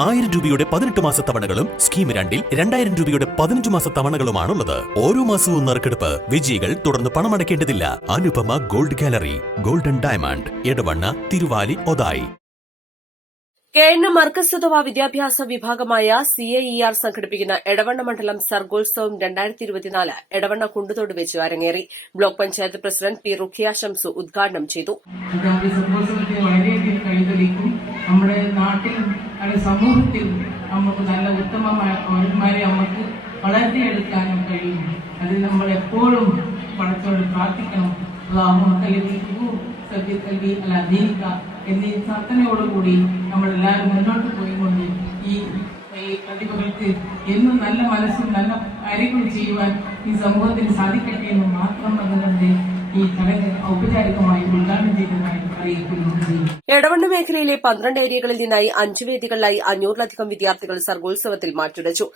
1000 രൂപയുടെ 18 മാസ തവണകളും സ്കീം 2-ൽ 2000 രൂപയുടെ 15 മാസ തവണകളുമാണുള്ളത്. ഓരോ മാസവും നറുക്കെടുപ്പ്. വിജയികൾ തുടർന്ന് പണമടയ്ക്കേണ്ടതില്ല. Anupama gold gallery, golden diamond, Edavanna, Thiruvali, Othayi. Kerala മർക്കസ്തുവ വിദ്യാഭ്യാസ വിഭാഗമായ CAER സംഘടിപ്പിക്കുന്ന എടവണ്ണ മണ്ഡലം സർഗോത്സവം 2024 എടവണ്ണ കുണ്ടുതോട് വെച്ച് അരങ്ങേറി. Block panchayat president P Ruqiya Shamsu ഉദ്ഘാടനം ചെയ്തു. നമ്മുടെ നാട്ടിൽ സമൂഹത്തിൽ നമുക്ക് നല്ല ഉത്തമമായ പൗരന്മാരെ നമുക്ക് വളർത്തിയെടുക്കാനും കഴിയും. അത് നമ്മൾ എപ്പോഴും പടത്തോട് പ്രാർത്ഥിക്കണം. എന്നീ പ്രാർത്ഥനയോടുകൂടി നമ്മളെല്ലാവരും മുന്നോട്ട് പോയിക്കൊണ്ട് ഈ പ്രതിഭകൾക്ക് എന്നും നല്ല മനസ്സും നല്ല കാര്യങ്ങൾ ചെയ്യുവാൻ ഈ സമൂഹത്തിന് സാധിക്കട്ടെ എന്ന് മാത്രം പറഞ്ഞുകൊണ്ട് ഈ ചടങ്ങ് ഔപചാരികമായി ഉദ്ഘാടനം ചെയ്തതായി അറിയിക്കുന്നു. എടവണ്ണ മേഖലയിലെ 12 ഏരിയകളിൽ നിന്നായി 5 വേദികളിലായി 500-ലധികം വിദ്യാർത്ഥികൾ സർഗോത്സവത്തിൽ മാറ്റുരച്ചു.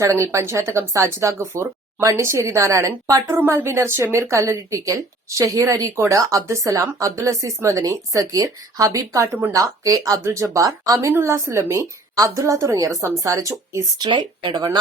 ചടങ്ങിൽ പഞ്ചായത്ത് അംഗം സാജിദ ഗഫൂർ, മണ്ണിശ്ശേരി നാരായണൻ, പട്ടുറുമാൽ വിന്നർ ഷമീർ കല്ലരിട്ടിക്കൽ, ഷഹീർ അരീക്കോട്, അബ്ദുസലാം, അബ്ദുൽ അസീസ് മദനി, സക്കീർ, ഹബീബ് കാട്ടുമുണ്ട, കെ അബ്ദുൽ ജബ്ബാർ, അമീനുള്ള സുലമി, അബ്ദുള്ള തുടങ്ങിയവർ സംസാരിച്ചു. East live Edavanna.